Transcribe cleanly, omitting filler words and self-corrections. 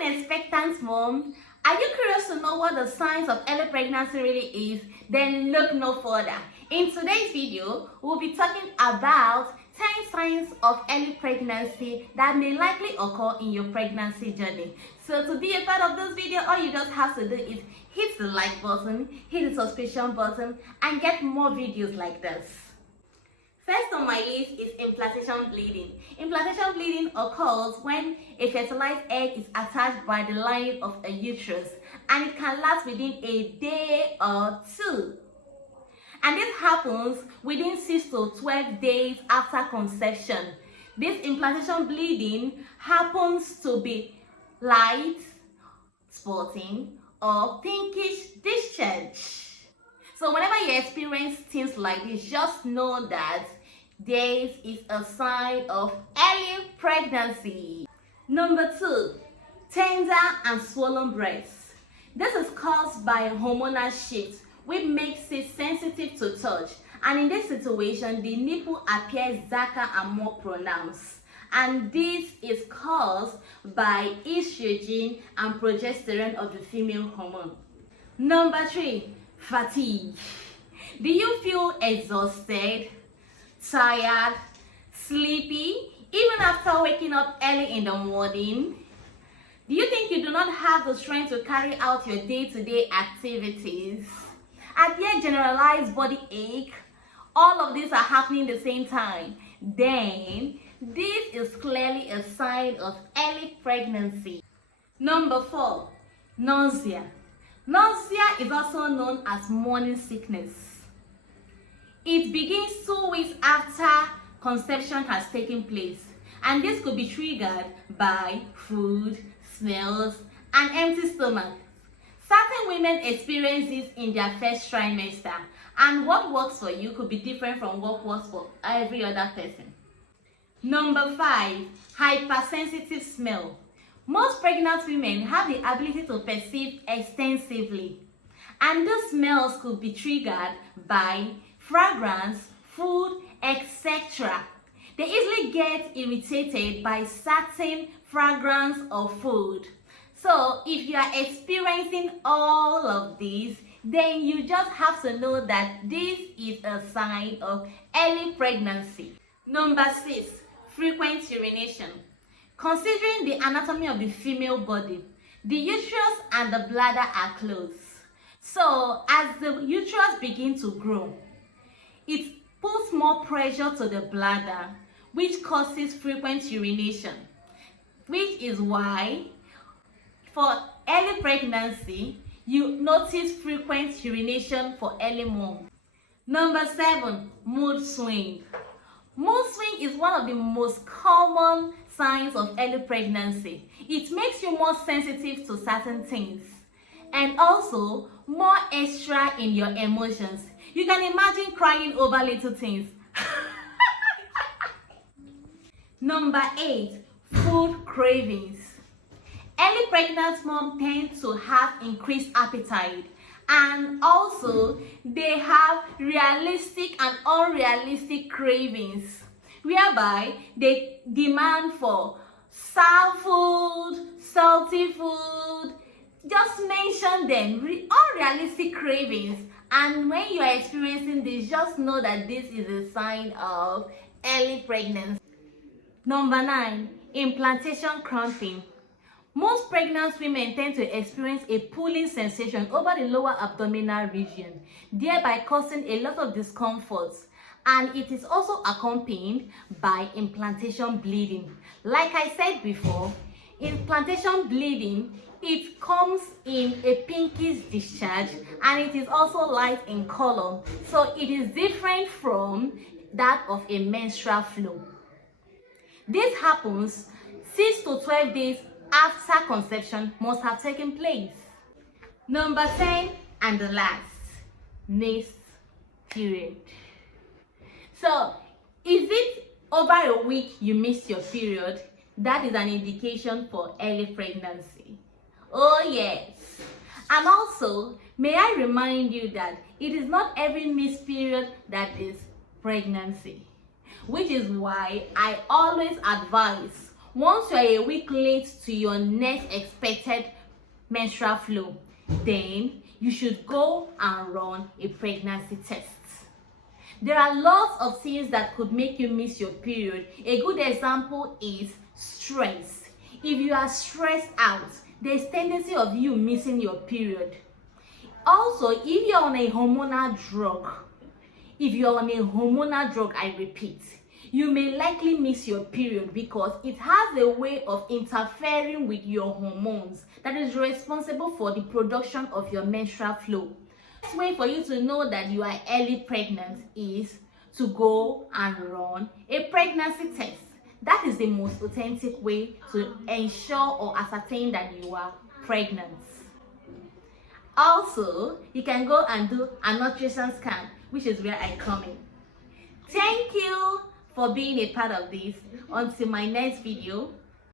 an expectant mom, are you curious to know what the signs of early pregnancy really is? Then look no further. In today's video, we'll be talking about 10 signs of early pregnancy that may likely occur in your pregnancy journey. So to be a part of this video, all you just have to do is hit the like button, hit the subscription button, and get more videos like this. First on my list is implantation bleeding. Implantation bleeding occurs when a fertilized egg is attached by the lining of a uterus, and it can last within a day or two. And this happens within 6 to 12 days after conception. This implantation bleeding happens to be light, spotting, or pinkish discharge. So whenever you experience things like this, just know that this is a sign of early pregnancy. Number 2, tender and swollen breasts. This is caused by hormonal shifts, which makes it sensitive to touch. And in this situation, the nipple appears darker and more pronounced. And this is caused by estrogen and progesterone of the female hormone. Number 3, fatigue. Do you feel exhausted, tired, sleepy, even after waking up early in the morning? Do you think you do not have the strength to carry out your day-to-day activities? Are there generalized body ache? All of these are happening at the same time. Then, this is clearly a sign of early pregnancy. Number 4, nausea. Nausea is also known as morning sickness. It begins 2 weeks after conception has taken place, and this could be triggered by food, smells, and empty stomach. Certain women experience this in their first trimester, and what works for you could be different from what works for every other person. Number 5, hypersensitive smell. Most pregnant women have the ability to perceive extensively, and these smells could be triggered by fragrance, food, etc. They easily get irritated by certain fragrance or food. So if you are experiencing all of these, then you just have to know that this is a sign of early pregnancy. Number 6, frequent urination. Considering the anatomy of the female body, the uterus and the bladder are close. So as the uterus begins to grow, it puts more pressure to the bladder, which causes frequent urination, which is why for early pregnancy, you notice frequent urination for early months. Number 7, mood swing. Mood swing is one of the most common signs of early pregnancy. It makes you more sensitive to certain things and also more extra in your emotions. You can imagine crying over little things. Number 8, food cravings. Early pregnant moms tend to have increased appetite, and also they have realistic and unrealistic cravings, whereby they demand for sour food, salty food. Just mention them, unrealistic cravings. And when you are experiencing this, just know that this is a sign of early pregnancy. Number 9, implantation cramping. Most pregnant women tend to experience a pulling sensation over the lower abdominal region, thereby causing a lot of discomfort. And it is also accompanied by implantation bleeding. Like I said before, implantation bleeding, it comes in a pinkish discharge, and it is also light in color. So it is different from that of a menstrual flow. This happens 6 to 12 days after conception must have taken place. Number 10 and the last, missed period. So is it over a week you missed your period? That is an indication for early pregnancy. Oh yes. And also, may I remind you that it is not every missed period that is pregnancy, which is why I always advise Once you are a week late to your next expected menstrual flow, then you should go and run a pregnancy test. There are lots of things that could make you miss your period. A good example is stress. If you are stressed out, there's tendency of you missing your period. Also, if you're on a hormonal drug, I repeat, you may likely miss your period because it has a way of interfering with your hormones that is responsible for the production of your menstrual flow. The best way for you to know that you are early pregnant is to go and run a pregnancy test. That is the most authentic way to ensure or ascertain that you are pregnant. Also, you can go and do a nutrition scan, which is where I come in. Thank you for being a part of this. Until my next video,